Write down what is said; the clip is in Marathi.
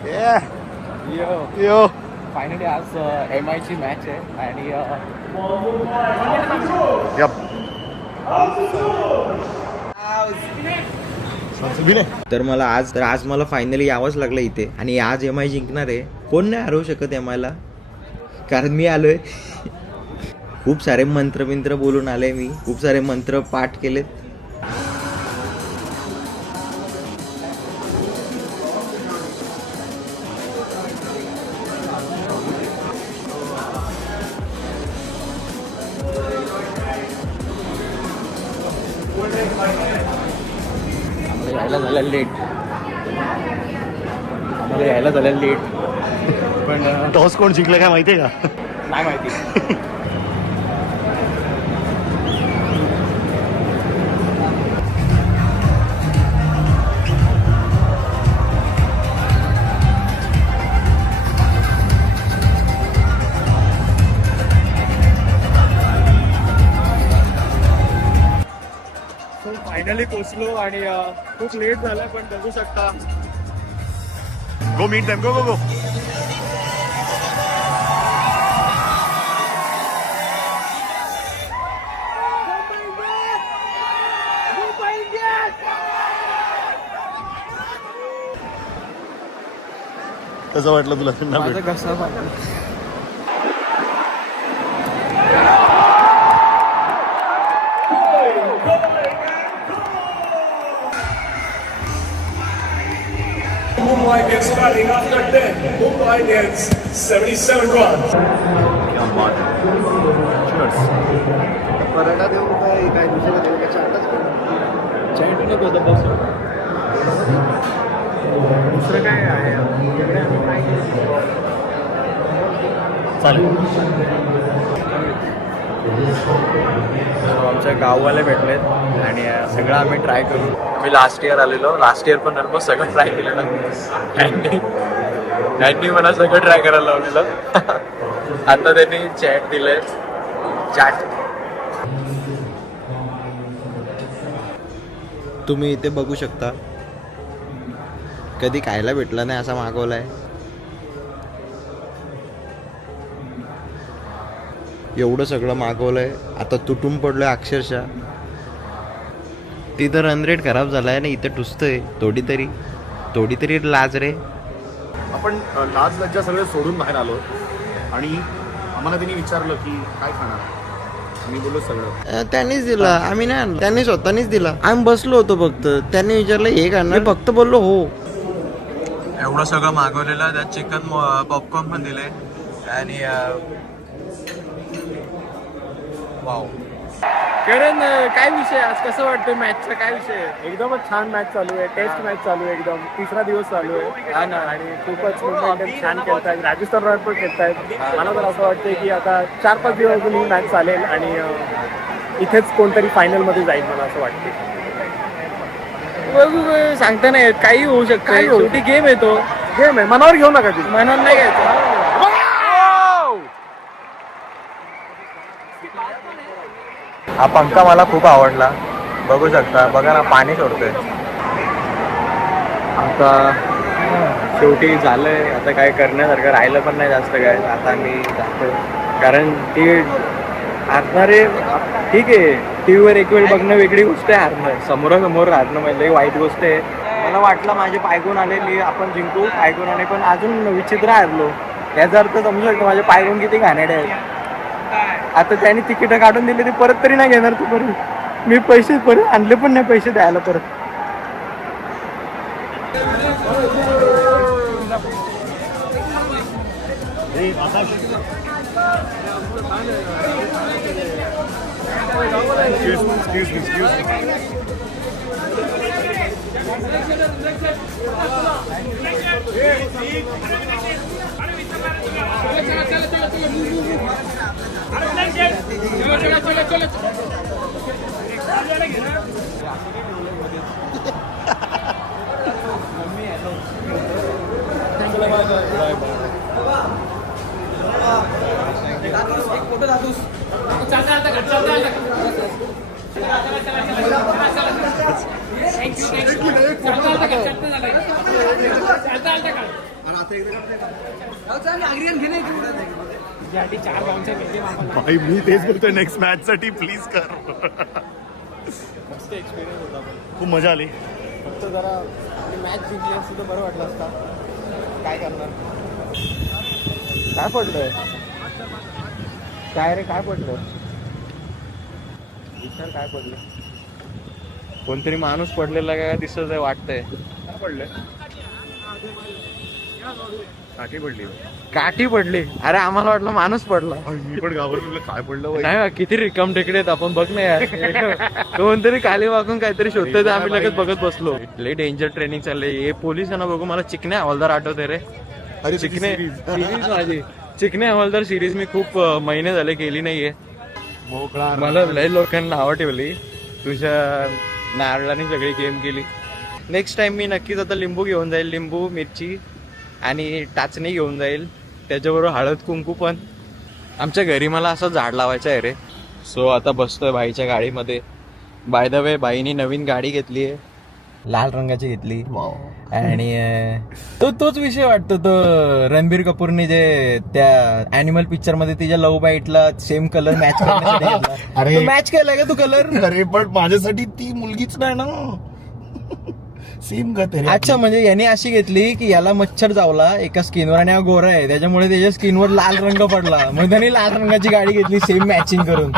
यो फायनली आज MI ची मॅच आहे आणि तर आज मला फायनली यावंच लागलं इथे आणि आज MI जिंकणार आहे. कोण नाही हरवू शकत MIला, कारण मी आलोय. खूप सारे मंत्र बोलून आले मी, खूप सारे मंत्र पाठ केलेत. आम्हाला यायला झालं लेट पण टॉस कोण जिंकलं काय माहितीये का? नाही माहिती. फायनली पोचलो आणि खूप लेट झालं पण बघू शकता. गो मीट देम, गो गो गो. कसं वाटलं तुला? माझं कसं Mumbai gets starting after 10. Mumbai gets 77 runs. Paratha देऊ काय दुसरं देऊ काय? चॅट नको होतं बस. दुसरं काय आहे चालेल. आमच्या गाववाले भेटलेत आणि सगळं आम्ही ट्राय करू. मी लास्ट इयर आलेलो, लास्ट इयर पण ऑलमोस्ट सगळं ट्राय केलेलं. त्यांनी मला सगळं ट्राय करायला लावलेलं. आता त्यांनी चॅट दिलंय, चॅट. तुम्ही इथे बघू शकता, कधी खायला भेटलं नाही असा मागवलाय. एवढं सगळं मागवलंय, आता तुटून पडलोय अक्षरशः. तिथं रन रेट खराब झालाय ना, इथं टुसतंय. थोडी तरी लाज रे. आपण लाज लज्जा सगळं सोडून बाहेर आलो आणि आम्हाला त्यांनी विचारलं की काय खाणार. मी बोललो सगळं. त्यांनीच दिला, आम्ही नाही आणलं. त्यांनी स्वतःनीच दिला. आम्ही बसलो होतो फक्त. त्यांनी विचारलं हे खाणार, मी फक्त बोललो हो. एवढं सगळं मागवलेलं, त्यात चिकन पॉपकॉर्न पण दिले आणि वाव. कारण काय विषय आज कसं वाटतं मॅचचा? काय विषय? एकदमच छान मॅच चालू आहे. टेस्ट मॅच चालू आहे, एकदम तिसरा दिवस चालू आहे. हा ना. आणि खूपच मुंबई छान खेळतायत. राजस्थान रॉयल्स पण खेळतायत. मला तर असं वाटतंय की आता 4-5 दिवस अजून ही मॅच चालेल आणि इथेच कोणतरी फायनल मध्ये जाईल, मला असं वाटते. सांगता नाही येत, काही होऊ शकतं. शेवटी गेम येतो. गेम आहे, मनावर घेऊ नका ती. मनात नाही घ्यायचं. हा पंखा मला खूप आवडला. बघू शकता, बघा ना, पाणी सोडतोय. आता शेवटी झालंय, आता काय करण्यासारखं राहिलं पण नाही जास्त काय. आता मी जातो, कारण ती हारणारे ठीक आहे. टीव्हीवर एक वेळ बघणं वेगळी गोष्ट आहे, हारणं समोरासमोर राहणं म्हणजे वाईट गोष्ट आहे. मला वाटलं माझे पायगुण आले, मी आपण जिंकू पायगुण आले, पण अजून विचित्र हारलो. याचा अर्थ समजू शकतो माझे पायगुण किती घाणेरडे आहेत. आता त्यांनी तिकीट काढून दिले, ते परत तरी नाही घेणार तू. परत मी पैसे परत आणले पण नाही, पैसे द्यायला परत. Excuse me. भाई मी तेच बोलतोय नेक्स्ट मॅच साठी प्लीज कर. मस्त एक्सपिरियन्स होता पण खूप मजा आली. फक्त जरा मॅच जिंकली असती तर बरं वाटलं असता. काय करणार. काय पडलंय काय रे काय पडलं विचार काय पडलं कोणतरी माणूस पडलेला काय दिसत आहे वाटतंय काय पडलंय काठी पडली. काठी पडली अरे आम्हाला वाटलं माणूस पडला मी पण घाबरलो काय पडलं. नाही बा, किती रिकाम टेकडे आहेत आपण बघ ना यार कोणतरी खाली वाकून काहीतरी शोधतोय तर आम्ही लगेच बघत बसलो. लय डेंजर ट्रेनिंग चाललंय हे पोलिसांना बघू मला चिकने हवालदार आठवते रे. अरे चिकने सिरीज माझी चिकने हवालदार सिरीज मी खूप महिने झाले केली नाहीये. मोकळा मला लय लोकांनी नावं ठेवली तुझ्या नारळाने सगळी गेम केली. नेक्स्ट टाइम मी नक्कीच आता लिंबू घेऊन जाईल लिंबू मिरची आणि टाचणी घेऊन जाईल त्याच्याबरोबर हळद कुंकू पण. आमच्या घरी मला असं झाड लावायचं आहे रे. सो आता बसतोय बाईच्या गाडीमध्ये. बाय द वे बाईनी नवीन गाडी घेतली आहे लाल रंगाची घेतली आणि तोच विषय वाटतो तो रणबीर कपूरने जे त्या अॅनिमल पिक्चर मध्ये तिच्या लव्ह बाईटला सेम कलर मॅच करण्यासाठी अरे मॅच केलाय का तू कलर. अरे पण माझ्यासाठी ती मुलगीच नाही ना. सेम का तरी. अच्छा म्हणजे याने अशी घेतली की याला मच्छर चावला एका स्किनवर आणि हा गोरा आहे त्याच्यामुळे त्याच्या स्किनवर लाल रंग पडला मग त्याने लाल रंगाची गाडी घेतली सेम मॅचिंग करून